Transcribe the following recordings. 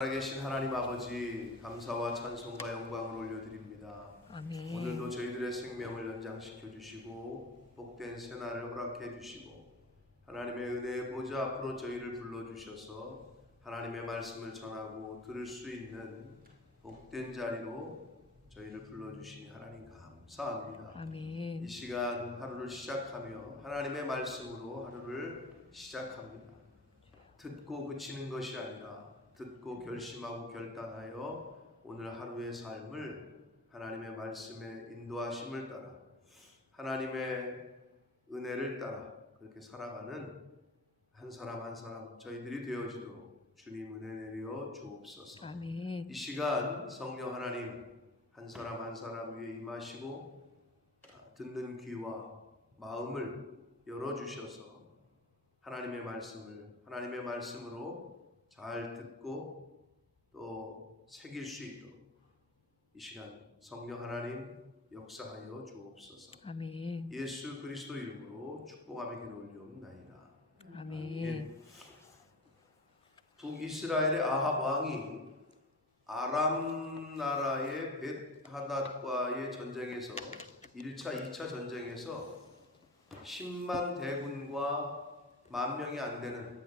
살아계신 하나님 아버지, 감사와 찬송과 영광을 올려드립니다. 아멘. 오늘도 저희들의 생명을 연장시켜 주시고 복된 새날을 허락해 주시고 하나님의 은혜의 보좌 앞으로 저희를 불러주셔서 하나님의 말씀을 전하고 들을 수 있는 복된 자리로 저희를 불러주시니 하나님 감사합니다. 아멘. 이 시간 하루를 시작하며 하나님의 말씀으로 하루를 시작합니다. 듣고 그치는 것이 아니라 듣고 결심하고 결단하여 오늘 하루의 삶을 하나님의 말씀의 인도하심을 따라 하나님의 은혜를 따라 그렇게 살아가는 한 사람 한 사람 저희들이 되어지도록 주님 은혜 내려 주옵소서. 아멘. 이 시간 성령 하나님 한 사람 한 사람 위에 임하시고 듣는 귀와 마음을 열어주셔서 하나님의 말씀으로 잘 듣고 또 새길 수 있도록 이 시간 성령 하나님 역사하여 주옵소서. 아멘. 예수 그리스도 이름으로 축복하며 기도 올리옵나이다. 아멘. 북이스라엘의 아합 왕이 아람 나라의 벳하닷과의 전쟁에서 1차, 2차 전쟁에서 10만 대군과 10,000명이 안 되는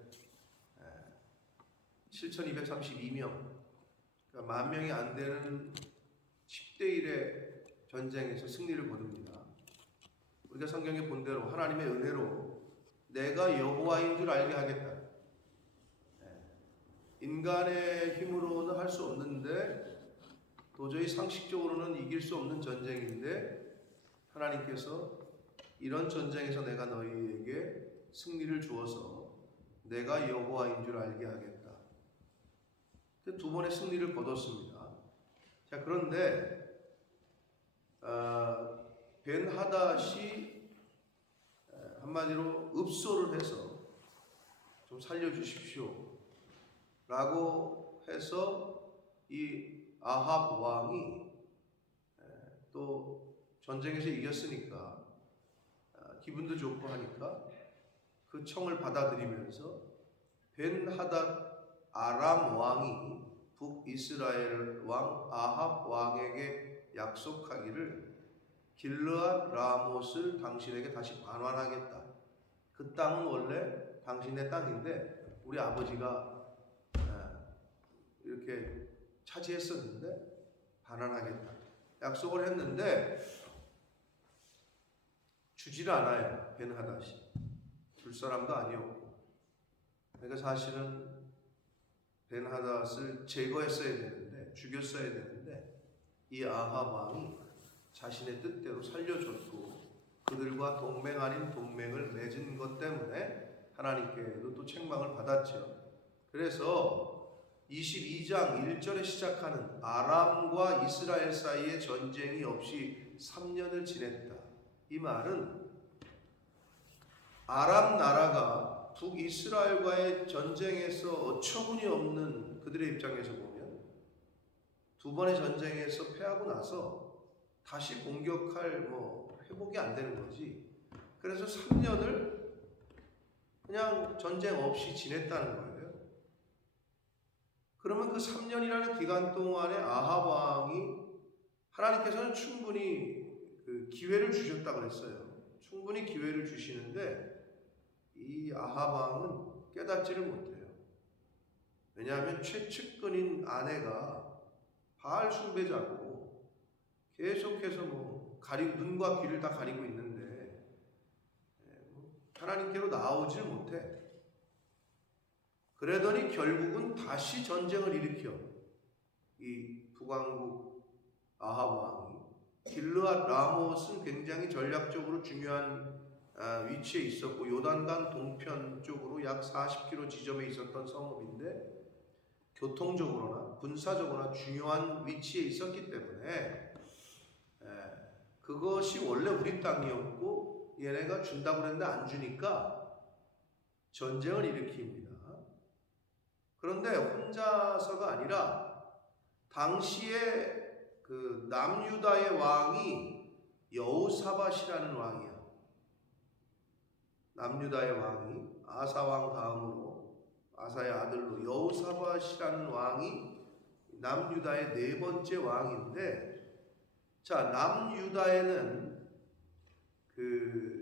7,232명, 그러니까 10,000명이 안 되는 10대 1의 전쟁에서 승리를 거둡니다. 우리가 성경에 본 대로 하나님의 은혜로 내가 여호와인 줄 알게 하겠다. 인간의 힘으로는 할 수 없는데 도저히 상식적으로는 이길 수 없는 전쟁인데 하나님께서 이런 전쟁에서 내가 너희에게 승리를 주어서 내가 여호와인 줄 알게 하겠다. 두 번의 승리를 거뒀습니다. 자, 그런데 벤하닷이 한마디로 읍소를 해서 좀 살려주십시오 라고 해서 이 아합 왕이 또 전쟁에서 이겼으니까 기분도 좋고 하니까 그 청을 받아들이면서 벤하닷 아람 왕이 북이스라엘 왕 아합 왕에게 약속하기를 길르앗 라못을 당신에게 다시 반환하겠다. 그 땅은 원래 당신의 땅인데 우리 아버지가 이렇게 차지했었는데 반환하겠다. 약속을 했는데 주지를 않아요. 벤하닷이 줄 사람도 아니었고, 그러니까 사실은 벤하닷을 제거했어야 되는데, 죽였어야 되는데 이 아합 왕이 자신의 뜻대로 살려줬고 그들과 동맹 아닌 동맹을 맺은 것 때문에 하나님께도 또 책망을 받았죠. 그래서 22장 1절에 시작하는 아람과 이스라엘 사이에 전쟁이 없이 3년을 지냈다. 이 말은 아람 나라가 북이스라엘과의 전쟁에서 어처구니 없는 그들의 입장에서 보면 두 번의 전쟁에서 패하고 나서 다시 공격할 회복이 안 되는 거지. 그래서 3년을 그냥 전쟁 없이 지냈다는 거예요. 그러면 그 3년이라는 기간 동안에 아합 왕이 하나님께서는 충분히 그 기회를 주셨다고 그랬어요. 충분히 기회를 주시는데 이 아합 왕은 깨닫지를 못해요. 왜냐하면 최측근인 아내가 바알 숭배자고 계속해서 눈과 귀를 다 가리고 있는데 하나님께로 나오질 못해. 그러더니 결국은 다시 전쟁을 일으켜 이 북왕국 아합 왕이 길르앗 라못은 굉장히 전략적으로 중요한 위치에 있었고 요단강 동편 쪽으로 약 40km 지점에 있었던 성읍인데 교통적으로나 군사적으로나 중요한 위치에 있었기 때문에 그것이 원래 우리 땅이었고 얘네가 준다고 그랬는데 안 주니까 전쟁을 일으킵니다. 그런데 혼자서가 아니라 당시에 그 남유다의 왕이 여호사밧이라는 왕이야. 남유다의 왕이 아사왕 다음으로 아사의 아들로 여호사밧이라는 왕이 남유다의 네 번째 왕인데, 자, 남유다에는 그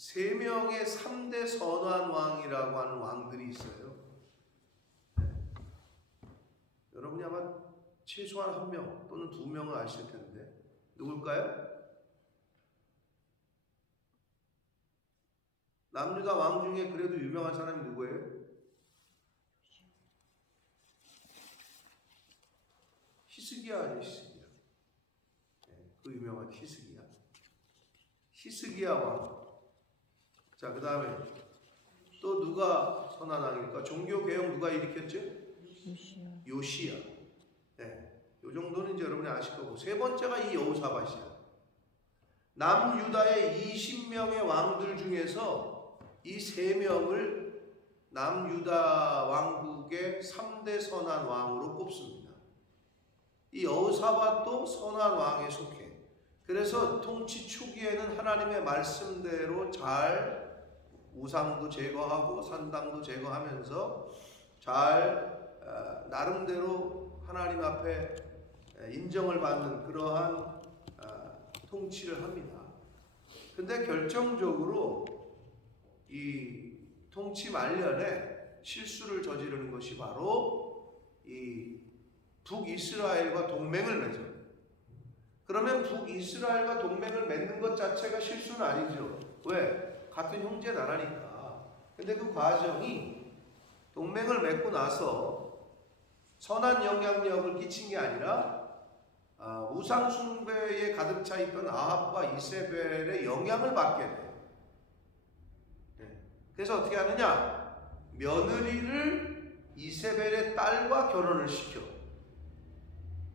세 명의 3대 선한 왕이라고 하는 왕들이 있어요. 여러분이 아마 최소한 한 명 또는 두 명은 아실 텐데 누굴까요? 남유다 왕 중에 그래도 유명한 사람이 누구예요? 히스기야 아니에요, 히스기야. 그 유명한 히스기야. 히스기야 왕. 자, 그 다음에 또 누가 선한 왕일까? 종교 개혁 누가 일으켰죠? 요시야. 네, 요 정도는 이제 여러분이 아실 거고, 세 번째가 이 여호사밧이야. 남유다의 20명의 왕들 중에서 이 세 명을 남유다 왕국의 3대 선한 왕으로 꼽습니다. 이 여호사밧도 선한 왕에 속해. 그래서 통치 초기에는 하나님의 말씀대로 잘 우상도 제거하고 산당도 제거하면서 잘 나름대로 하나님 앞에 인정을 받는 그러한 통치를 합니다. 근데 결정적으로 이 통치 말년에 실수를 저지르는 것이 바로 이 북이스라엘과 동맹을 맺어요. 그러면 북이스라엘과 동맹을 맺는 것 자체가 실수는 아니죠. 왜? 같은 형제 나라니까. 근데 그 과정이 동맹을 맺고 나서 선한 영향력을 끼친 게 아니라 우상 숭배에 가득 차 있던 아합과 이세벨의 영향을 받게 돼요. 그래서 어떻게 하느냐? 며느리를 이세벨의 딸과 결혼을 시켜.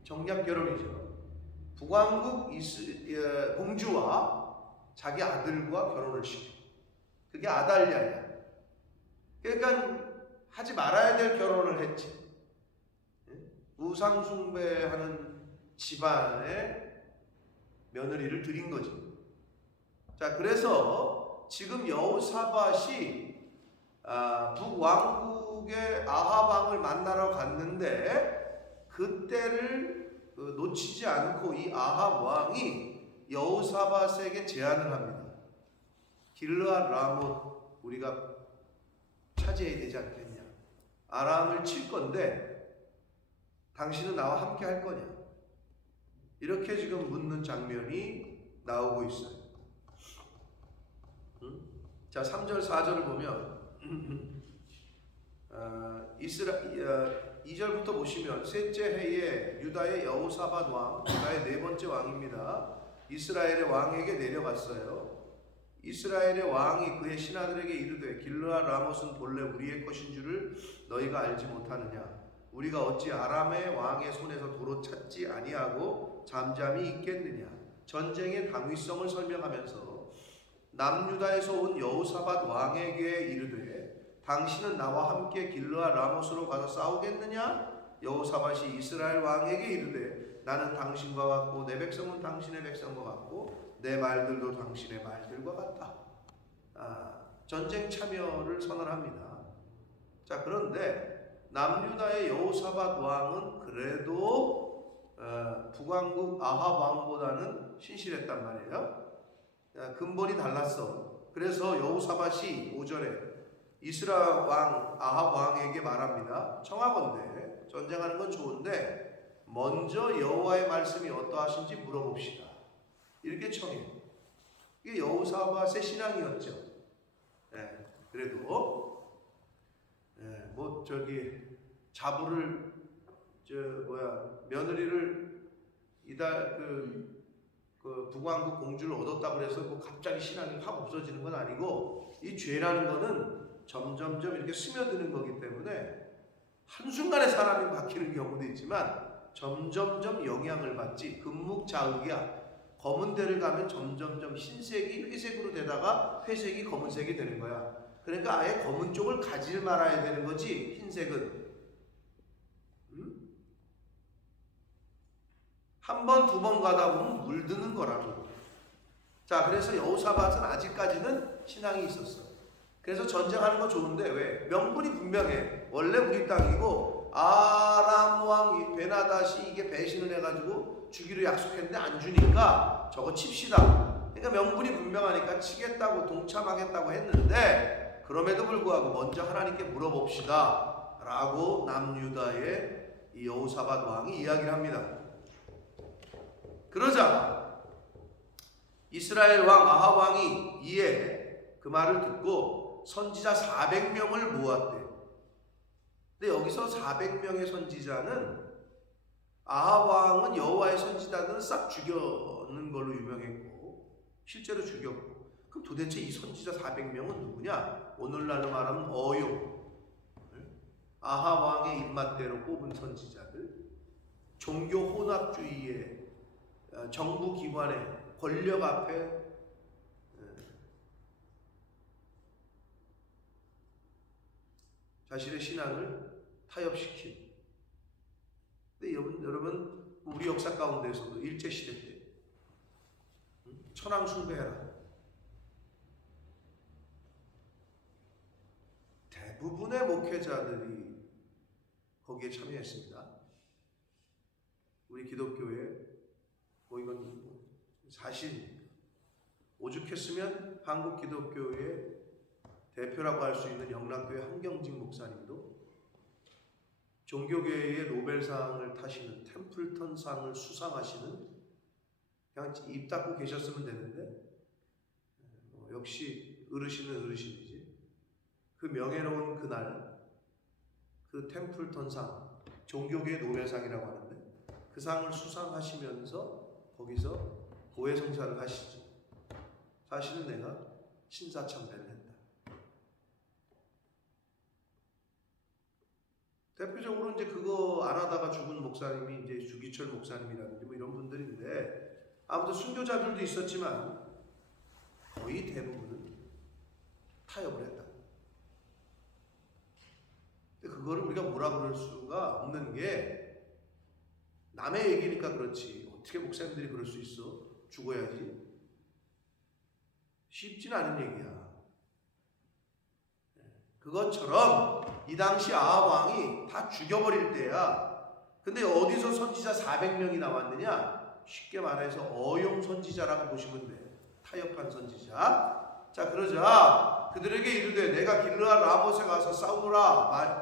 정략 결혼이죠. 북왕국 공주와 자기 아들과 결혼을 시켜. 그게 아달랴야. 그러니까 하지 말아야 될 결혼을 했지. 우상 숭배하는 집안에 며느리를 드린 거지. 자, 그래서 지금 여호사밧이 북왕국의 아합 왕을 만나러 갔는데 그때를 놓치지 않고 이 아합 왕이 여호사밧에게 제안을 합니다. 길르앗 라못 우리가 차지해야 되지 않겠냐? 아람을 칠 건데 당신은 나와 함께 할 거냐? 이렇게 지금 묻는 장면이 나오고 있어요. 자, 3절 4절을 보면 2절부터 보시면 셋째 해에 유다의 여호사밧 왕, 유다의 네 번째 왕입니다. 이스라엘의 왕에게 내려갔어요. 이스라엘의 왕이 그의 신하들에게 이르되 길르앗 라못은 본래 우리의 것인 줄을 너희가 알지 못하느냐? 우리가 어찌 아람의 왕의 손에서 도로 찾지 아니하고 잠잠히 있겠느냐? 전쟁의 당위성을 설명하면서 남유다에서 온 여호사밧 왕에게 이르되 당신은 나와 함께 길르앗 라못으로 가서 싸우겠느냐? 여호사밧이 이스라엘 왕에게 이르되 나는 당신과 같고 내 백성은 당신의 백성과 같고 내 말들도 당신의 말들과 같다. 전쟁 참여를 선언합니다. 자, 그런데 남유다의 여호사밧 왕은 그래도 북왕국 아합 왕보다는 신실했단 말이에요. 근본이 달랐어. 그래서 여호사밧이 5절에 이스라엘 왕 아합 왕에게 말합니다. 청하건대 전쟁하는 건 좋은데 먼저 여호와의 말씀이 어떠하신지 물어봅시다. 이렇게 청해요. 이게 여호사밧의 신앙이었죠. 그래도 자부를 며느리를 이달 그 북왕국 공주를 얻었다고 해서 뭐 갑자기 신앙이 확 없어지는 건 아니고 이 죄라는 거는 점점점 이렇게 스며드는 거기 때문에 한순간에 사람이 바뀌는 경우도 있지만 점점점 영향을 받지. 금묵자흑이야. 검은 데를 가면 점점점 흰색이 회색으로 되다가 회색이 검은색이 되는 거야. 그러니까 아예 검은 쪽을 가지 말아야 되는 거지. 흰색은 한 번, 두 번 가다 보면 물드는 거라고. 자, 그래서 여호사밧은 아직까지는 신앙이 있었어. 그래서 전쟁하는 거 좋은데 왜? 명분이 분명해. 원래 우리 땅이고 아람 왕 베나다시 이게 배신을 해가지고 주기로 약속했는데 안 주니까 저거 칩시다. 그러니까 명분이 분명하니까 치겠다고 동참하겠다고 했는데 그럼에도 불구하고 먼저 하나님께 물어봅시다 라고 남유다의 이 여호사밧 왕이 이야기를 합니다. 그러자 이스라엘 왕 아합 왕이 이에 그 말을 듣고 선지자 400명을 모았대. 근데 여기서 400명의 선지자는 아합 왕은 여호와의 선지자들은 싹 죽여는 걸로 유명했고 실제로 죽였고, 그럼 도대체 이 선지자 400명은 누구냐? 오늘날로 말하면 어용, 아합 왕의 입맛대로 뽑은 선지자들, 종교 혼합주의의 정부 기관의 권력 앞에 자신의 신앙을 타협시킨. 근데 여러분 우리 역사 가운데서도 일제시대 때 천황 숭배해라, 대부분의 목회자들이 거기에 참여했습니다. 우리 기독교의 이건 사실입니다. 오죽했으면 한국 기독교의 대표라고 할 수 있는 영락교회 한경직 목사님도 종교계의 노벨상을 타시는 템플턴상을 수상하시는, 그냥 입 닫고 계셨으면 되는데 역시 어르신은 어르신이지. 그 명예로운 그날 그 템플턴상, 종교계의 노벨상이라고 하는데 그 상을 수상하시면서 거기서 고해성사를 하시죠. 사실은 내가 신사참배를 했다. 대표적으로 이제 그거 안 하다가 죽은 목사님이 이제 주기철 목사님이라든지 뭐 이런 분들인데, 아무튼 순교자들도 있었지만 거의 대부분은 타협을 했다. 근데 그거를 우리가 뭐라 그럴 수가 없는 게, 남의 얘기니까 그렇지 어떻게 목사님들이 그럴 수 있어? 죽어야지. 쉽진 않은 얘기야. 그것처럼 이 당시 아합 왕이 다 죽여버릴 때야. 근데 어디서 선지자 400명이 나왔느냐? 쉽게 말해서 어용 선지자라고 보시면 돼. 타협한 선지자. 자, 그러자 그들에게 이르되 내가 길르앗 라못에 가서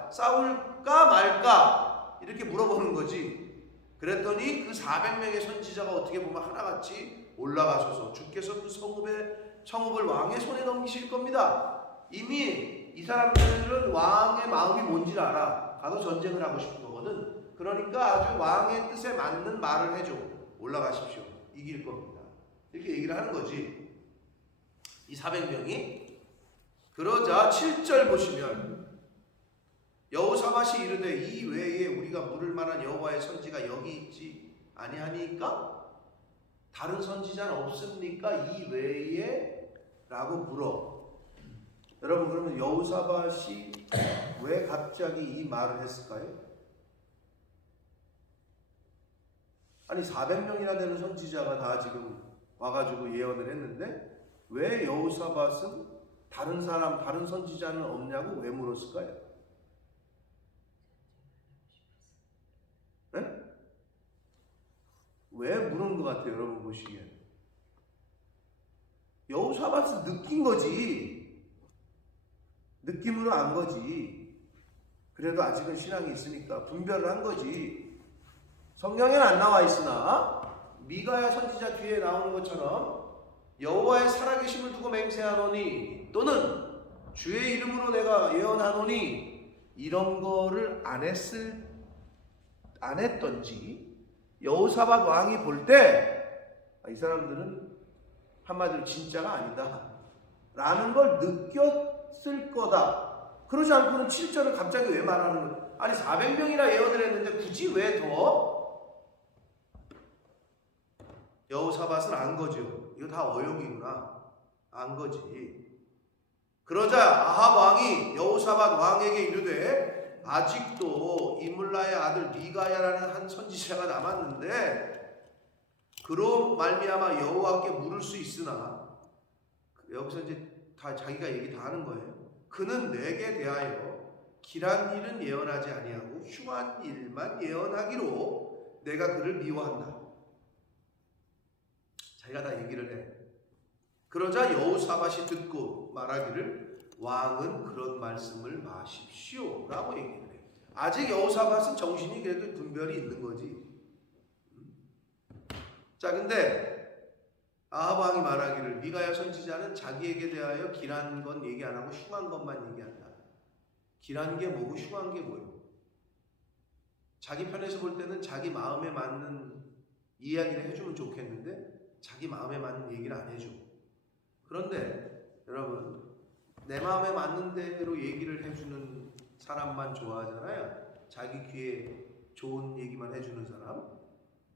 싸울까 말까 이렇게 물어보는 거지. 그랬더니 그 400명의 선지자가 어떻게 보면 하나같이 올라가셔서 주께서 그 성읍을 왕의 손에 넘기실 겁니다. 이미 이 사람들은 왕의 마음이 뭔지를 알아. 가서 전쟁을 하고 싶은 거거든. 그러니까 아주 왕의 뜻에 맞는 말을 해줘. 올라가십시오. 이길 겁니다. 이렇게 얘기를 하는 거지. 이 400명이. 그러자 7절 보시면 여호사밧이 이르되 이 외에 우리가 물을 만한 여호와의 선지가 여기 있지 아니하니까? 다른 선지자는 없습니까? 이 외에? 라고 물어. 여러분, 그러면 여호사밧이 왜 갑자기 이 말을 했을까요? 아니 400명이나 되는 선지자가 다 지금 와가지고 예언을 했는데 왜 여호사밧은 다른 선지자는 없냐고 왜 물었을까요? 네? 왜 물은 것 같아요, 여러분 보시기엔? 여호사밧은 느낀 거지. 느낌으로 안 거지. 그래도 아직은 신앙이 있으니까 분별을 한 거지. 성경에는 안 나와 있으나 미가야 선지자 뒤에 나오는 것처럼 여호와의 살아계심을 두고 맹세하노니 또는 주의 이름으로 내가 예언하노니 이런 거를 안 했던지 여호사밧 왕이 볼 때 이 사람들은 한마디로 진짜가 아니다 라는 걸 느꼈을 거다. 그러지 않고는 7절을 갑자기 왜 말하는 거야? 아니 400명이나 예언을 했는데 굳이 왜 더? 여호사밧은 안 거죠. 이거 다 어용이구나. 안 거지. 그러자 아합 왕이 여호사밧 왕에게 이르되 아직도 이물라의 아들 미가야라는 한 선지자가 남았는데 그로 말미암아 여호와께 물을 수 있으나, 여기서 이제 다 자기가 얘기 다 하는 거예요. 그는 내게 대하여 길한 일은 예언하지 아니하고 흉한 일만 예언하기로 내가 그를 미워한다. 자기가 다 얘기를 해. 그러자 여호사밧이 듣고 말하기를 왕은 그런 말씀을 마십시오 라고 얘기를 해. 아직 여호사밧은 정신이 그래도 분별이 있는 거지. 자, 근데 아합 왕이 말하기를 미가야 선지자는 자기에게 대하여 길한 건 얘기 안 하고 흉한 것만 얘기한다. 길한 게 뭐고 흉한 게 뭐예요? 자기 편에서 볼 때는 자기 마음에 맞는 이야기를 해주면 좋겠는데 자기 마음에 맞는 얘기를 안 해줘. 그런데 여러분, 내 마음에 맞는 대로 얘기를 해주는 사람만 좋아하잖아요. 자기 귀에 좋은 얘기만 해주는 사람.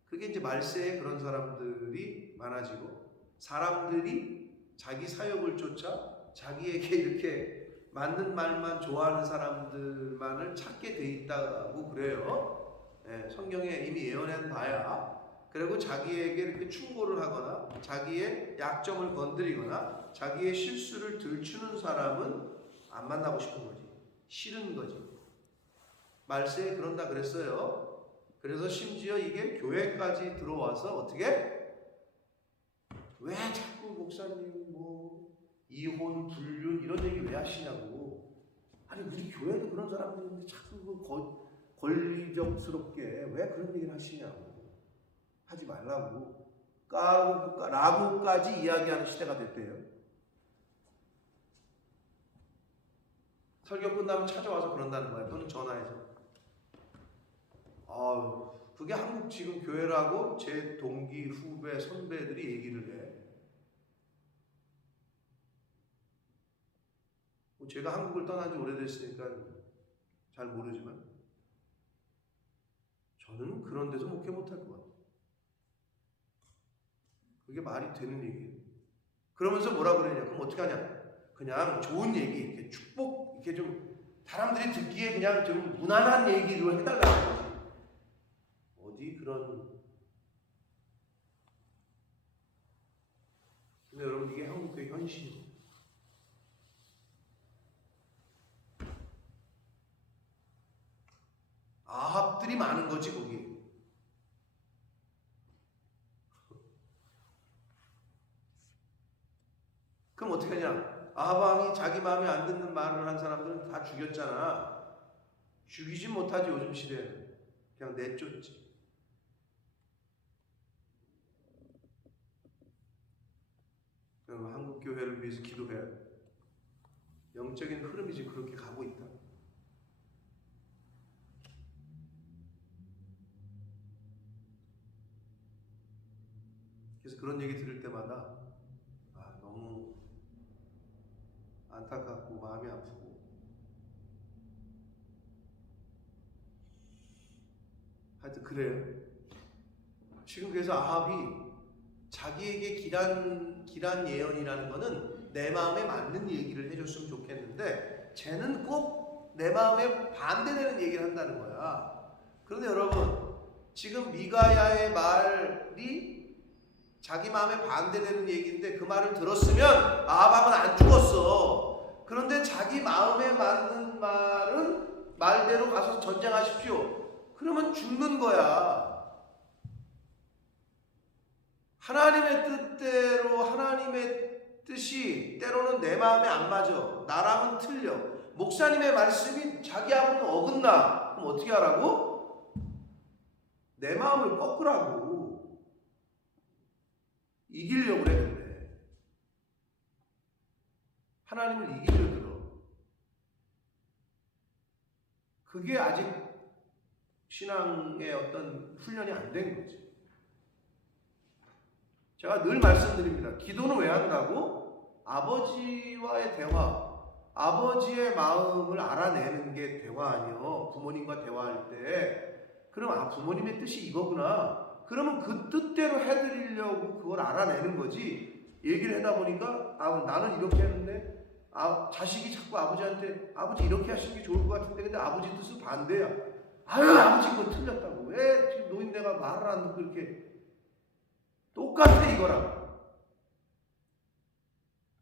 그게 이제 말세에 그런 사람들이 많아지고, 사람들이 자기 사욕을 쫓아 자기에게 이렇게 맞는 말만 좋아하는 사람들만을 찾게 돼 있다고 그래요. 예, 성경에 이미 예언한 바야. 그리고 자기에게 이렇게 충고를 하거나 자기의 약점을 건드리거나 자기의 실수를 들추는 사람은 안 만나고 싶은 거지. 싫은 거지. 말세에 그런다 그랬어요. 그래서 심지어 이게 교회까지 들어와서 어떻게? 왜 자꾸 목사님 뭐 이혼, 불륜 이런 얘기 왜 하시냐고. 아니 우리 교회도 그런 사람들이 있는데 자꾸 권리적스럽게 왜 그런 얘기를 하시냐고. 하지 말라고 라고까지 이야기하는 시대가 됐대요. 설교 끝나면 찾아와서 그런다는 거예요. 또는 전화해서. 그게 한국 지금 교회라고 제 동기, 후배, 선배들이 얘기를 해. 제가 한국을 떠난 지 오래됐으니까 잘 모르지만 저는 그런 데서 목회 못할 것 같아요. 그게 말이 되는 얘기예요. 그러면서 뭐라 그러냐? 그럼 어떻게 하냐? 그냥 좋은 얘기, 이렇게 축복, 이렇게 좀 사람들이 듣기에 그냥 좀 무난한 얘기로 해달라는 거지. 어디 그런. 근데 여러분 이게 한국의 현실이에요. 아합들이 많은 거지 거기. 그럼 어떻게 하냐? 아합 왕이 자기 마음에 안 드는 말을 한 사람들은 다 죽였잖아. 죽이지 못하지 요즘 시대에는. 그냥 내쫓지. 그럼 한국 교회를 위해서 기도해야 돼. 영적인 흐름이 지금 그렇게 가고 있다. 그래서 그런 얘기 들을 때마다 너무 안타깝고 마음이 아프고. 하여튼 그래요. 지금 그래서 아합이 자기에게 길한 예언이라는 거는 내 마음에 맞는 얘기를 해줬으면 좋겠는데 쟤는 꼭 내 마음에 반대되는 얘기를 한다는 거야. 그런데 여러분, 지금 미가야의 말이 자기 마음에 반대되는 얘기인데 그 말을 들었으면 아합은 안 죽었어. 그런데 자기 마음에 맞는 말대로 가서 전쟁하십시오. 그러면 죽는 거야. 하나님의 뜻대로, 하나님의 뜻이 때로는 내 마음에 안 맞아. 나랑은 틀려. 목사님의 말씀이 자기하고는 어긋나. 그럼 어떻게 하라고? 내 마음을 꺾으라고. 이기려고 그래. 근데 하나님을 이기려 들어. 그게 아직 신앙의 어떤 훈련이 안 된 거지. 제가 늘 말씀드립니다. 기도는 왜 한다고? 아버지와의 대화, 아버지의 마음을 알아내는 게 대화 아니요. 부모님과 대화할 때 그럼 부모님의 뜻이 이거구나. 그러면 그 뜻대로 해드리려고 그걸 알아내는 거지. 얘기를 하다 보니까 나는 이렇게 했는데 자식이 자꾸 아버지한테 아버지 이렇게 하시는 게 좋을 것 같은데 근데 아버지 뜻은 반대야. 아버지 그거 틀렸다고. 왜 지금 노인네가 말을 안 듣고 이렇게. 똑같아 이거랑.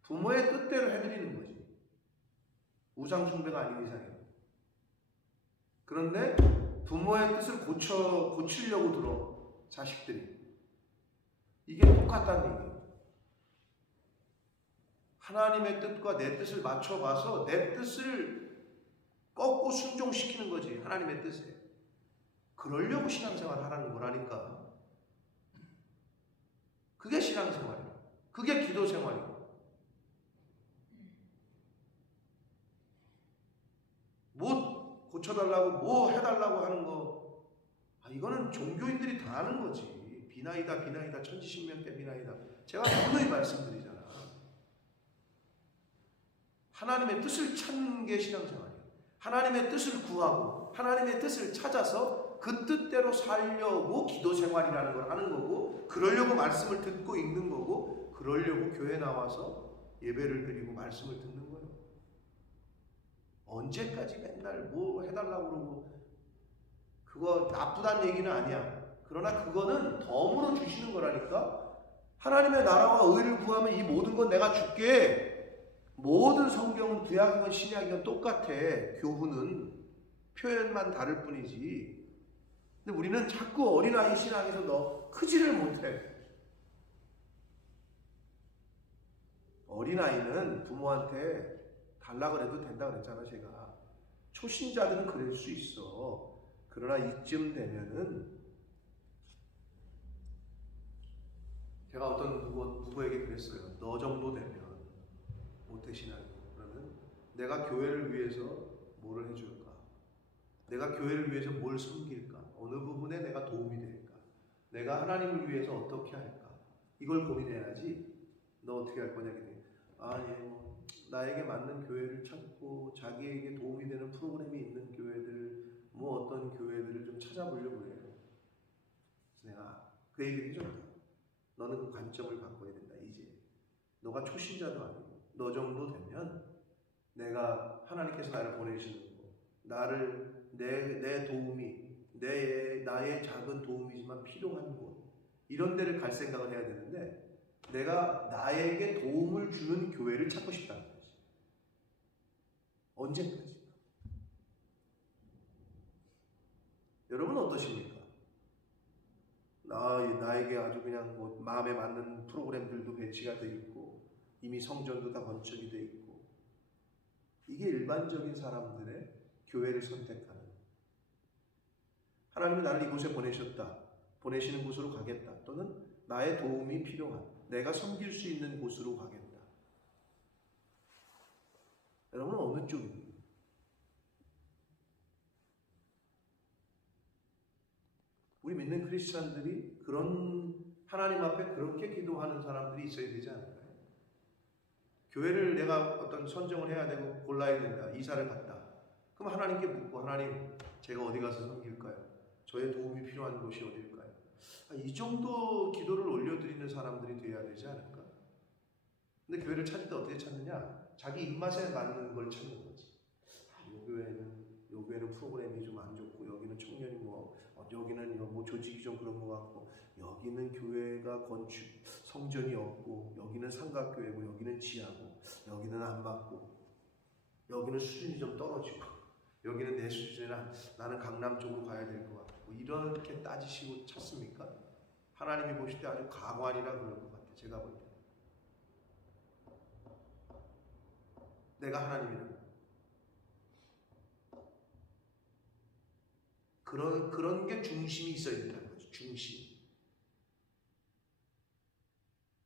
부모의 뜻대로 해드리는 거지. 우상 숭배가 아닌 이상이에요. 그런데 부모의 뜻을 고치려고 들어 자식들이. 이게 똑같다는 얘기예요. 하나님의 뜻과 내 뜻을 맞춰봐서 내 뜻을 꺾고 순종시키는 거지. 하나님의 뜻에. 그러려고 신앙생활 하라는 거라니까. 그게 신앙생활이야. 그게 기도생활이야. 뭐 고쳐달라고 뭐 해달라고 하는 거, 이거는 종교인들이 다 하는 거지. 비나이다 천지신명께 비나이다. 제가 누누이 말씀드리잖아. 하나님의 뜻을 찾는 게 신앙생활이에요. 하나님의 뜻을 구하고 하나님의 뜻을 찾아서 그 뜻대로 살려고 기도생활이라는 걸 하는 거고, 그러려고 말씀을 듣고 읽는 거고, 그러려고 교회 나와서 예배를 드리고 말씀을 듣는 거예요. 언제까지 맨날 뭐 해달라고 그러고. 그거 나쁘다는 얘기는 아니야. 그러나 그거는 덤으로 주시는 거라니까. 하나님의 나라와 의를 구하면 이 모든 건 내가 줄게. 모든 성경은 구약이건 신약이건 똑같아. 교훈은 표현만 다를 뿐이지. 근데 우리는 자꾸 어린아이 신앙에서 너 크지를 못해. 어린아이는 부모한테 달라 그래도 된다 그랬잖아. 제가 초신자들은 그럴 수 있어. 그러나 이쯤 되면은, 제가 어떤 누구에게 그랬어요. 너 정도 되면 모태신앙이고, 그러면 내가 교회를 위해서 뭐를 해줄까? 내가 교회를 위해서 뭘 섬길까? 어느 부분에 내가 도움이 될까? 내가 하나님을 위해서 어떻게 할까? 이걸 고민해야지. 너 어떻게 할 거냐? 나에게 맞는 교회를 찾고 자기에게 도움이 되는 프로그램이 있는 교회들, 뭐 어떤 교회들을 좀 찾아보려고 해요. 그래서 내가 그 얘기를 해줬다. 너는 그 관점을 바꿔야 된다. 이제 너가 초신자도 아니고 너 정도 되면 내가 하나님께서 나를 보내시는 거, 나를 내 도움이 나의 작은 도움이지만 필요한 곳, 이런 데를 갈 생각을 해야 되는데, 내가 나에게 도움을 주는 교회를 찾고 싶다는 거지. 언제까지? 여러분 어떠십니까? 나에게 아주 그냥 뭐 마음에 맞는 프로그램들도 배치가 돼 있고, 이미 성전도 다 건축이 돼 있고, 이게 일반적인 사람들의 교회를 선택하는, 하나님이 나를 이곳에 보내셨다, 보내시는 곳으로 가겠다, 또는 나의 도움이 필요한, 내가 섬길 수 있는 곳으로 가겠다. 여러분은 어느 쪽입니까? 우리 믿는 크리스찬들이 그런, 하나님 앞에 그렇게 기도하는 사람들이 있어야 되지 않을까요? 교회를 내가 어떤 선정을 해야 되고 골라야 된다. 이사를 갔다. 그럼 하나님께 묻고, 하나님, 제가 어디 가서 섬길까요? 저의 도움이 필요한 곳이 어딜까요? 이 정도 기도를 올려드리는 사람들이 돼야 되지 않을까? 근데 교회를 찾을 때 어떻게 찾느냐? 자기 입맛에 맞는 걸 찾는 거지. 요 교회는 프로그램이 좀 안 좋고, 여기는 청년이 여기는 뭐 조직이 좀 그런 것 같고, 여기는 교회가 건축 성전이 없고, 여기는 삼각교회고, 여기는 지하고, 여기는 안 맞고, 여기는 수준이 좀 떨어지고, 여기는 내 수준이나 나는 강남 쪽으로 가야 될 것 같고, 이렇게 따지시고 찾습니까? 하나님이 보실 때 아주 가관이라 그럴 것 같아요. 제가 볼 때. 내가 하나님이라고. 그런 게 중심이 있어야 된다는 거죠. 중심.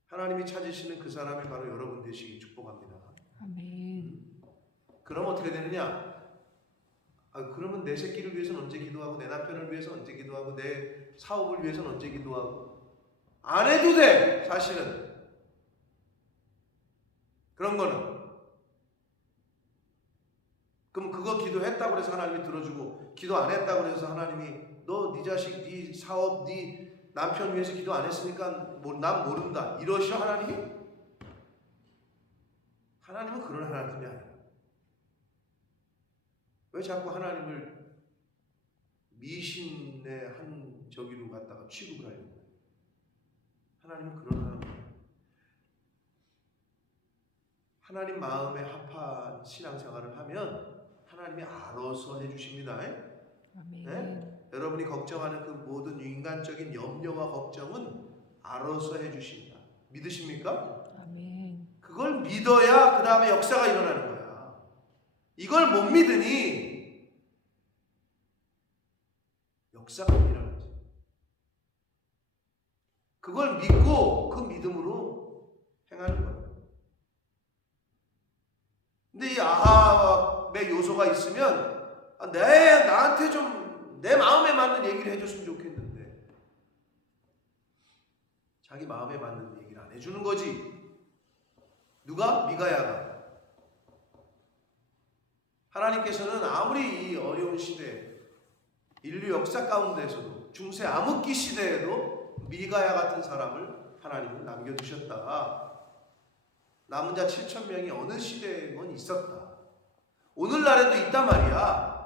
하나님이 찾으시는 그 사람이 바로 여러분 되시길 축복합니다. 아멘. 그럼 어떻게 되느냐? 그러면 내 새끼를 위해서는 언제 기도하고, 내 남편을 위해서 언제 기도하고, 내 사업을 위해서는 언제 기도하고. 안 해도 돼, 사실은. 그런 거는. 그럼 그거 기도했다고 해서 하나님이 들어주고, 기도 안 했다고 해서 하나님이 너 네 자식, 네 사업, 네 남편 위해서 기도 안 했으니까 난 모른다, 이러셔 하나님이? 하나님은 그런 하나님이 아니라. 왜 자꾸 하나님을 미신의 한 저기로 갖다가 취급을 하려고 해요? 하나님은 그런 하나님. 하나님 마음에 합한 신앙생활을 하면 하나님이 알아서 해주십니다. 아멘. 네? 여러분이 걱정하는 그 모든 인간적인 염려와 걱정은 알아서 해주신다. 믿으십니까? 아멘. 그걸 믿어야 그 다음에 역사가 일어나는 거야. 이걸 못 믿으니 역사가 안 일어나지. 그걸 믿고 그 믿음으로 행하는 거야. 근데 이 아합의 요소가 있으면 나한테 좀 내 마음에 맞는 얘기를 해줬으면 좋겠는데 자기 마음에 맞는 얘기를 안 해주는 거지. 누가? 미가야가. 하나님께서는 아무리 이 어려운 시대, 인류 역사 가운데서도 중세 암흑기 시대에도 미가야 같은 사람을 하나님은 남겨두셨다. 남은 자 7,000명이 어느 시대에건 있었다. 오늘날에도 있단 말이야.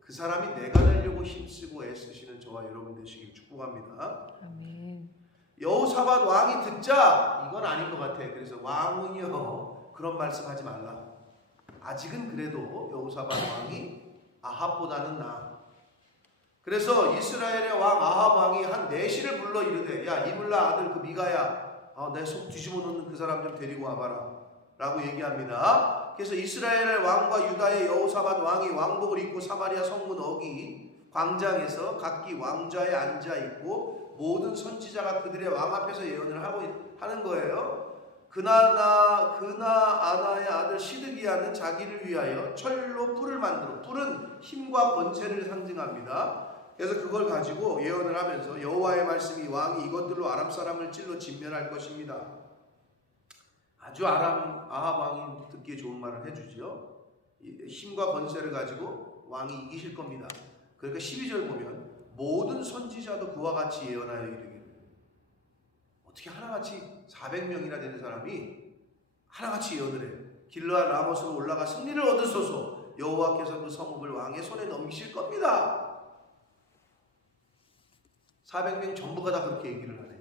그 사람이 내가 되려고 힘쓰고 애쓰시는 저와 여러분 되시길 축복합니다. 아멘. 여호사밧 왕이 듣자 이건 아닌 것 같아. 그래서 왕은요 그런 말씀하지 말라. 아직은 그래도 여호사밧 왕이 아합보다는 나아. 그래서 이스라엘의 왕 아합 왕이 한 내시를 불러 이르되 야 이물라 아들 그 미가야 내 속 뒤집어 놓는 그 사람 좀 데리고 와봐라 라고 얘기합니다. 그래서 이스라엘의 왕과 유다의 여호사밧 왕이 왕복을 입고 사마리아 성문 어기 광장에서 각기 왕좌에 앉아 있고 모든 선지자가 그들의 왕 앞에서 예언을 하는 거예요. 그나아나의 아들 시드기야는 자기를 위하여 철로 뿔을 만들어, 뿔은 힘과 권세를 상징합니다. 그래서 그걸 가지고 예언을 하면서 여호와의 말씀이 왕이 이것들로 아람 사람을 찔러 진멸할 것입니다. 아주 아합 왕이 듣기에 좋은 말을 해주죠. 힘과 권세를 가지고 왕이 이기실 겁니다. 그러니까 12절 보면 모든 선지자도 그와 같이 예언하여 이르기를. 어떻게 하나같이 400명이나 되는 사람이 하나같이 예언을 해. 길르앗 라못으로 올라가 승리를 얻으소서. 여호와께서 그 성읍을 왕의 손에 넘기실 겁니다. 400명 전부가 다 그렇게 얘기를 하네.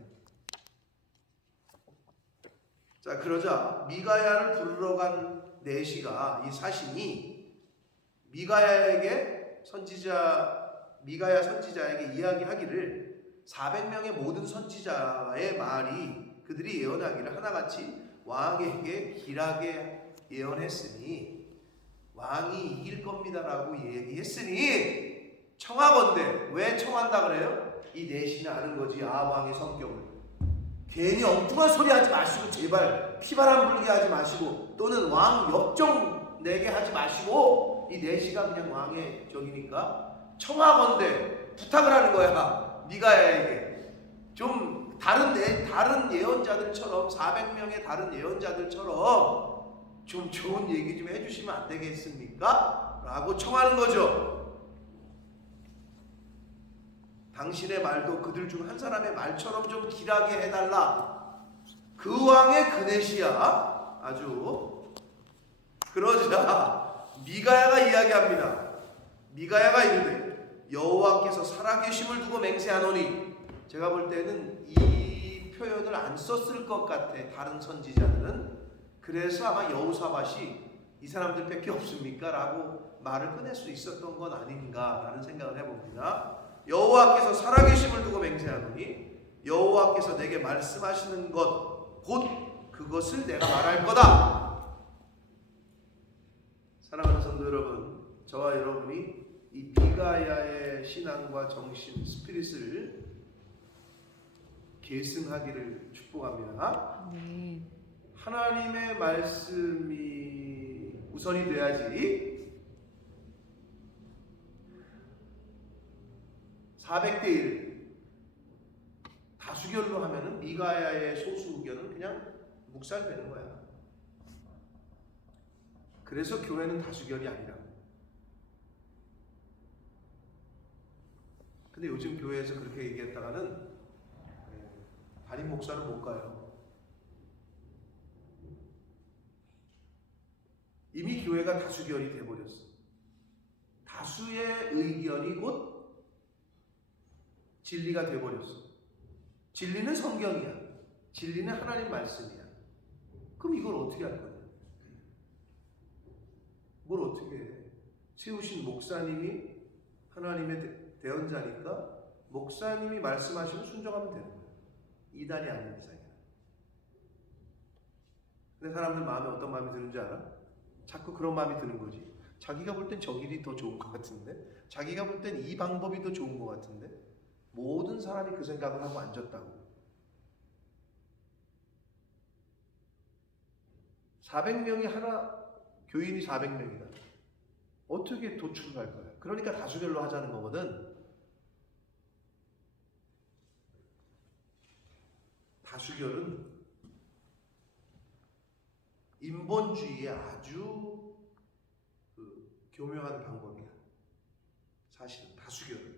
자, 그러자 미가야를 부르러 간 내시가 이 사신이 미가야 선지자에게 이야기하기를 400명의 모든 선지자의 말이 그들이 예언하기를 하나같이 왕에게 길하게 예언했으니 왕이 이길 겁니다라고 얘기했으니 청하건대. 왜 청한다 그래요? 이 내시는 아는 거지. 왕의 성격을. 괜히 엉뚱한 소리 하지 마시고 제발 피바람 불게 하지 마시고 또는 왕 역정 내게 하지 마시고 이 내시가 그냥 왕의 적이니까 청하건대 부탁을 하는 거야. 미가야에게 좀 다른 예언자들처럼 400명의 다른 예언자들처럼 좀 좋은 얘기 좀 해주시면 안 되겠습니까? 라고 청하는 거죠. 당신의 말도 그들 중 한 사람의 말처럼 좀 길하게 해달라. 그 왕의 그네시야. 아주. 그러자 미가야가 이야기합니다. 미가야가 이르되 여호와께서 살아계심을 두고 맹세하노니. 제가 볼 때는 이 표현을 안 썼을 것 같아. 다른 선지자들은. 그래서 아마 여호사밧이 이 사람들 밖에 없습니까? 라고 말을 꺼낼 수 있었던 건 아닌가 라는 생각을 해봅니다. 여호와께서 살아계심을 두고 맹세하노니 여호와께서 내게 말씀하시는 것 곧 그것을 내가 말할 거다. 사랑하는 성도 여러분, 저와 여러분이 이 미가야의 신앙과 정신, 스피릿을 계승하기를 축복합니다. 아멘. 하나님의 말씀이 우선이 돼야지. 400대 1 다수결로 하면은 미가야의 소수 의견은 그냥 묵살되는 거야. 그래서 교회는 다수결이 아니라. 근데 요즘 교회에서 그렇게 얘기했다가는 담임 목사를 못 가요. 이미 교회가 다수결이 돼버렸어. 다수의 의견이 곧 진리가 돼버렸어. 진리는 성경이야. 진리는 하나님 말씀이야. 그럼 이걸 어떻게 할 거냐? 뭘 어떻게 해? 세우신 목사님이 하나님의 대언자니까 목사님이 말씀하시면 순종하면 되는 거예요. 이단이 아닌 이상이야. 근데 사람들 마음에 어떤 마음이 드는지 알아? 자꾸 그런 마음이 드는 거지. 자기가 볼 땐 저 길이 더 좋은 것 같은데, 자기가 볼 땐 이 방법이 더 좋은 것 같은데, 모든 사람이 그 생각을 하고 앉았다고. 400명이 하나, 교인이 400명이다. 어떻게 도출을 할 거야? 그러니까 다수결로 하자는 거거든. 다수결은 인본주의의 아주 교묘한 방법이야. 사실은 다수결은.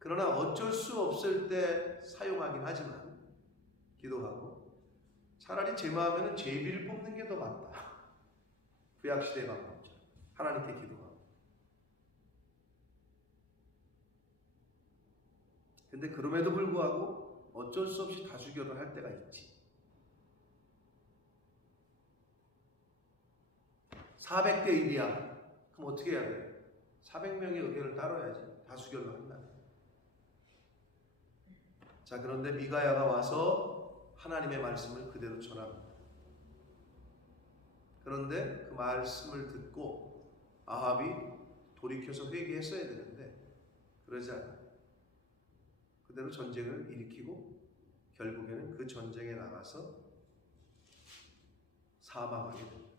그러나 어쩔 수 없을 때 사용하긴 하지만 기도하고 차라리 제 마음에는 제비를 뽑는 게 더 맞다. 구약시대의 방법이죠. 하나님께 기도하고. 근데 그럼에도 불구하고 어쩔 수 없이 다수결을 할 때가 있지. 400대 1이야. 그럼 어떻게 해야 돼? 400명의 의견을 따라야지. 다수결로 한다. 자, 그런데 미가야가 와서 하나님의 말씀을 그대로 전합니다. 그런데 그 말씀을 듣고 아합이 돌이켜서 회개했어야 되는데 그러지 않아. 그대로 전쟁을 일으키고 결국에는 그 전쟁에 나가서 사망하게 됩니다.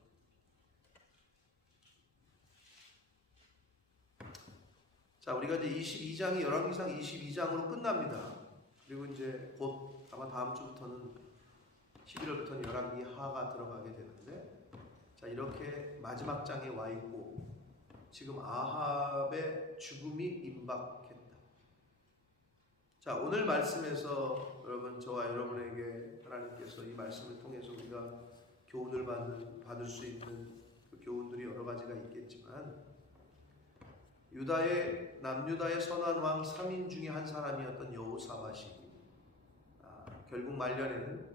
자, 우리가 이제 22장이 열왕기상 22장으로 끝납니다. 그리고 이제 곧 아마 다음 주부터는 11월부터는 열왕기 하가 들어가게 되는데, 자, 이렇게 마지막 장에 와 있고 지금 아합의 죽음이 임박했다. 자, 오늘 말씀에서 여러분, 저와 여러분에게 하나님께서 이 말씀을 통해서 우리가 교훈을 받을 수 있는 그 교훈들이 여러 가지가 있겠지만, 남유다의 선한 왕 3인 중에 한 사람이었던 여호사밧이 결국 말년에는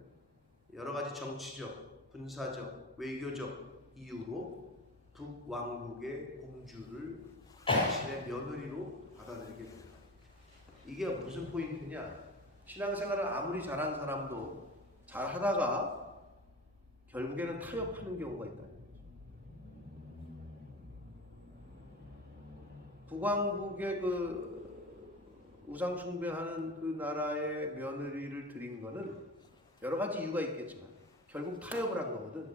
여러 가지 정치적, 군사적, 외교적 이유로 북왕국의 공주를 자신의 며느리로 받아들이게 됩니다. 이게 무슨 포인트냐? 신앙생활을 아무리 잘한 사람도 잘 하다가 결국에는 타협하는 경우가 있다. 북왕국의 그 우상 숭배하는 그 나라의 며느리를 드린 거는 여러 가지 이유가 있겠지만 결국 타협을 한 거거든.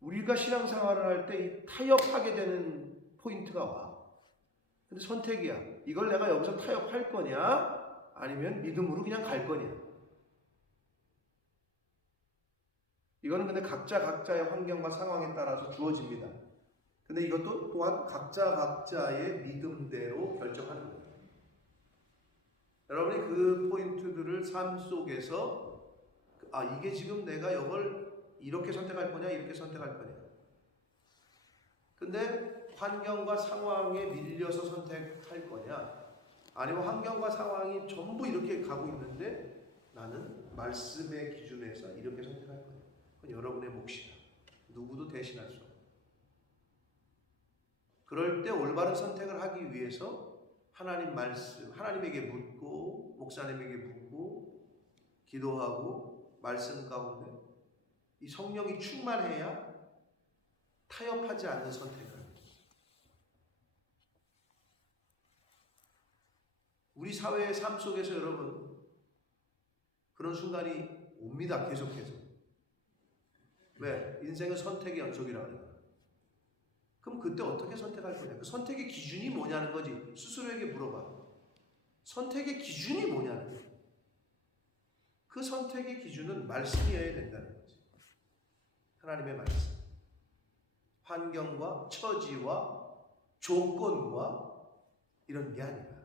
우리가 신앙생활을 할 때 이 타협하게 되는 포인트가 와. 근데 선택이야. 이걸 내가 여기서 타협할 거냐, 아니면 믿음으로 그냥 갈 거냐. 이거는 근데 각자의 환경과 상황에 따라서 주어집니다. 근데 이것도 또한 각자의 믿음대로 결정하는 거예요. 여러분이 그 포인트들을 삶 속에서 이게 지금 내가 이걸 이렇게 선택할 거냐, 이렇게 선택할 거냐. 근데 환경과 상황에 밀려서 선택할 거냐, 아니면 환경과 상황이 전부 이렇게 가고 있는데 나는 말씀의 기준에서 이렇게 선택할 거냐. 그건 여러분의 몫이다. 누구도 대신할 수 없다. 그럴 때 올바른 선택을 하기 위해서 하나님 말씀, 하나님에게 묻고 목사님에게 묻고 기도하고 말씀 가운데 이 성령이 충만해야 타협하지 않는 선택을 합니다. 우리 사회의 삶 속에서 여러분 그런 순간이 옵니다. 계속해서. 왜? 인생은 선택의 연속이라고 그래요. 그럼 그때 어떻게 선택할 거냐? 그 선택의 기준이 뭐냐는 거지. 스스로에게 물어봐. 선택의 기준이 뭐냐는 거지. 그 선택의 기준은 말씀이어야 된다는 거지. 하나님의 말씀. 환경과 처지와 조건과 이런 게 아니라.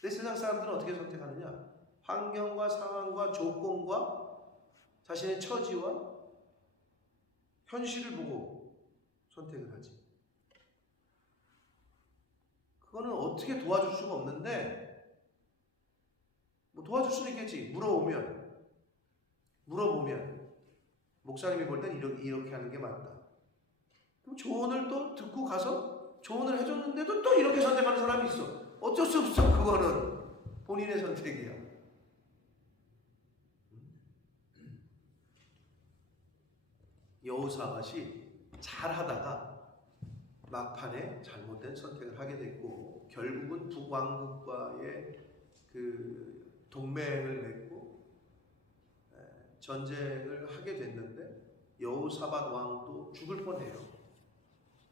근데 세상 사람들은 어떻게 선택하느냐? 환경과 상황과 조건과 자신의 처지와 현실을 보고 선택을 하지. 그거는 어떻게 도와줄 수가 없는데, 뭐 도와줄 수는 있겠지. 물어보면 목사님이 볼 땐 이렇게 하는 게 맞다. 그럼 조언을 또 듣고 가서 조언을 해줬는데도 또 이렇게 선택하는 사람이 있어. 어쩔 수 없어. 그거는 본인의 선택이야. 여호사밧이 잘하다가 막판에 잘못된 선택을 하게 됐고 결국은 북왕국과의 그 동맹을 맺고 전쟁을 하게 됐는데 여호사밧 왕도 죽을 뻔해요.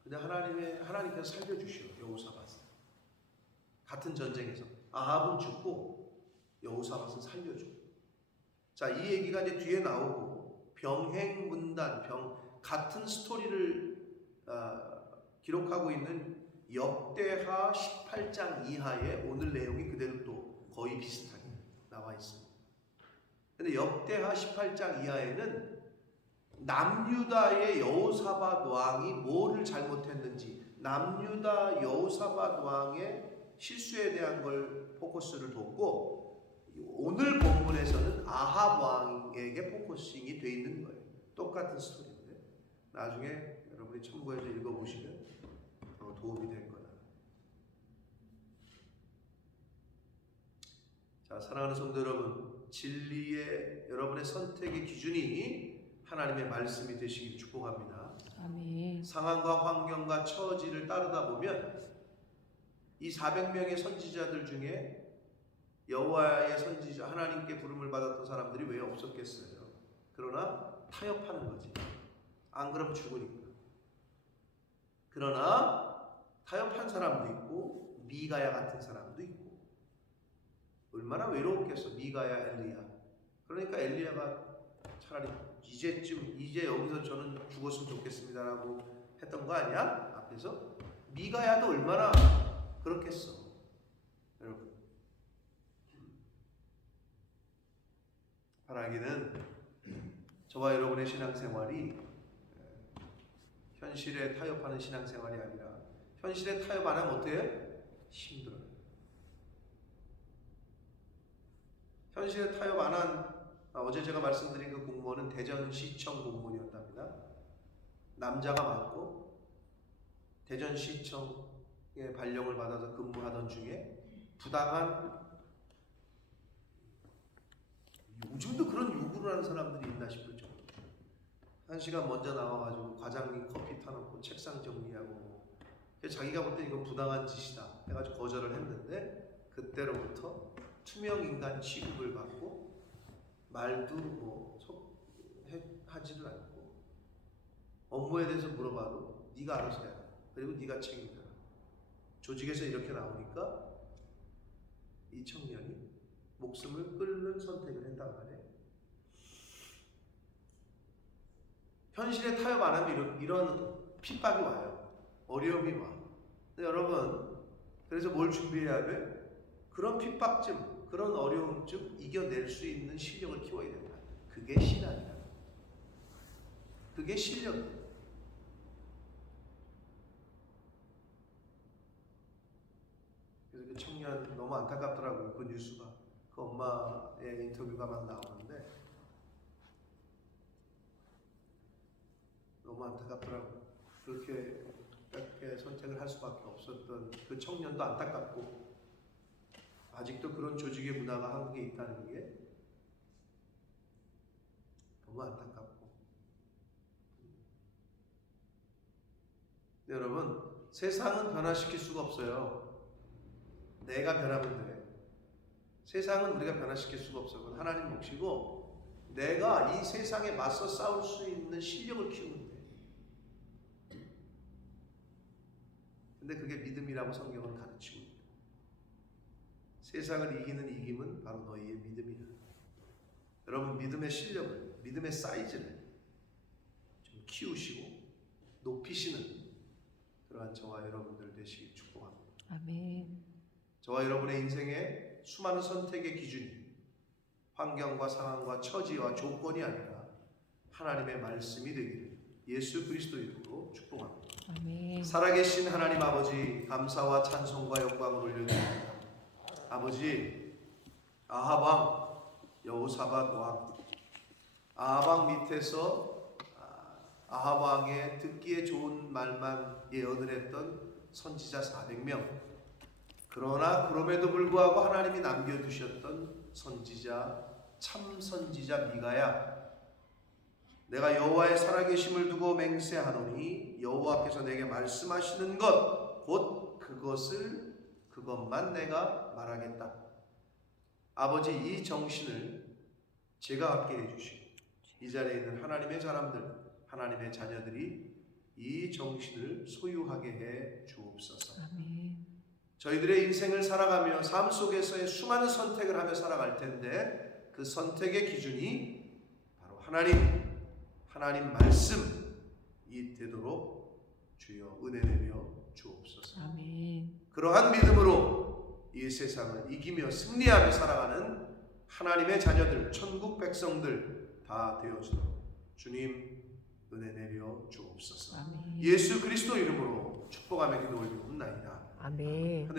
근데 하나님께서 살려주시오. 여호사밧을 같은 전쟁에서 아합은 죽고 여호사밧은 살려줘. 자, 이 얘기가 이제 뒤에 나오고 병행문단 같은 스토리를 기록하고 있는 역대하 18장 이하에 오늘 내용이 그대로 또 거의 비슷하게 나와 있습니다. 근데 역대하 18장 이하에는 남유다의 여호사밧 왕이 뭐를 잘못했는지, 남유다 여호사밧 왕의 실수에 대한 걸 포커스를 뒀고, 오늘 본문에서는 아합 왕에게 포커싱이 돼 있는 거예요. 똑같은 스토리인데 나중에 여러분이 참고해서 읽어보시면 더 도움이 될 거다. 자, 사랑하는 성도 여러분, 진리의 여러분의 선택의 기준이 하나님의 말씀이 되시길 축복합니다. 아멘. 상황과 환경과 처지를 따르다 보면 이 400명의 선지자들 중에 여호와의 선지자, 하나님께 부름을 받았던 사람들이 왜 없었겠어요? 그러나 타협하는 거지. 안 그러면 죽으니까. 그러나 타협한 사람도 있고 미가야 같은 사람도 있고. 얼마나 외로웠겠어, 미가야, 엘리야. 그러니까 엘리야가 차라리 이제 여기서 저는 죽었으면 좋겠습니다라고 했던 거 아니야? 앞에서 미가야도 얼마나 그렇겠어, 여러분. 바라기는 저와 여러분의 신앙생활이 현실에 타협하는 신앙생활이 아니라 현실에 타협 안 하면 어때요? 힘들어요. 현실에 타협 안 한 어제 제가 말씀드린 그 공무원은 대전시청 공무원이었답니다. 남자가 맞고 대전시청의 발령을 받아서 근무하던 중에 부당한, 요즘도 그런 요구를 하는 사람들이 있나 싶을 정도. 1시간 먼저 나와가지고 과장님 커피 타놓고 책상 정리하고, 자기가 볼 때 이건 부당한 짓이다 해가지고 거절을 했는데 그때로부터 투명인간 취급을 받고 말도 하지도 않고 업무에 대해서 물어봐도 네가 알아서 해라, 그리고 네가 책임져라. 조직에서 이렇게 나오니까 이 청년이 목숨을 끊는 선택을 했단 말이에요. 현실에 타협 안 하면 이런 핍박이 와요. 어려움이 와. 근데 여러분, 그래서 뭘 준비해야 돼? 그런 핍박쯤, 그런 어려움쯤 이겨낼 수 있는 실력을 키워야 된다. 그게 신앙이야. 그게 실력이야. 그래서 그 청년 너무 안타깝더라고요. 그 뉴스가. 그 엄마의 인터뷰가 막 나오는데 너무 안타깝더라고요. 그렇게 선택을 할 수밖에 없었던 그 청년도 안타깝고, 아직도 그런 조직의 문화가 한국에 있다는 게 너무 안타깝고. 여러분, 세상은 변화시킬 수가 없어요. 내가 변하면 돼. 세상은 우리가 변화시킬 수가 없어요. 그건 하나님 몫이고, 내가 이 세상에 맞서 싸울 수 있는 실력을 키우면 돼. 근데 그게 믿음이라고 성경은 가르치고 있다. 세상을 이기는 이김은 바로 너희의 믿음이다. 여러분, 믿음의 실력을, 믿음의 사이즈를 좀 키우시고 높이시는 그러한 저와 여러분들 되시길 축복합니다. 아멘. 저와 여러분의 인생의 수많은 선택의 기준이 환경과 상황과 처지와 조건이 아니라 하나님의 말씀이 되기를 예수 그리스도 이름으로 축복합니다. 아멘. 살아계신 하나님 아버지, 감사와 찬송과 영광을 올려드립니다. 아버지, 아합 왕, 여호사밧 왕, 아합 왕 밑에서 아합 왕의 듣기에 좋은 말만 예언을 했던 선지자 400명. 그러나 그럼에도 불구하고 하나님이 남겨두셨던 선지자, 참 선지자 미가야, 내가 여호와의 살아계심을 두고 맹세하노니 여호와께서 내게 말씀하시는 것 곧 그것만 내가 말하겠다. 아버지, 이 정신을 제가 갖게 해주시고 이 자리에 있는 하나님의 사람들, 하나님의 자녀들이 이 정신을 소유하게 해 주옵소서. 아멘. 저희들의 저희들의 인생을 살아가며 삶 속에서의 수많은 선택을 하며 살아갈 텐데 그 선택의 기준이 바로 하나님 말씀이 되도록 주여 은혜 내려 주옵소서. 아멘. 그러한 믿음으로 이 세상을 이기며 승리하며 살아가는 하나님의 자녀들, 천국 백성들 다 되어주도록 주님 은혜 내려 주옵소서. 아멘. 예수 그리스도 이름으로 축복하며 기도 올리옵나이다. 아멘.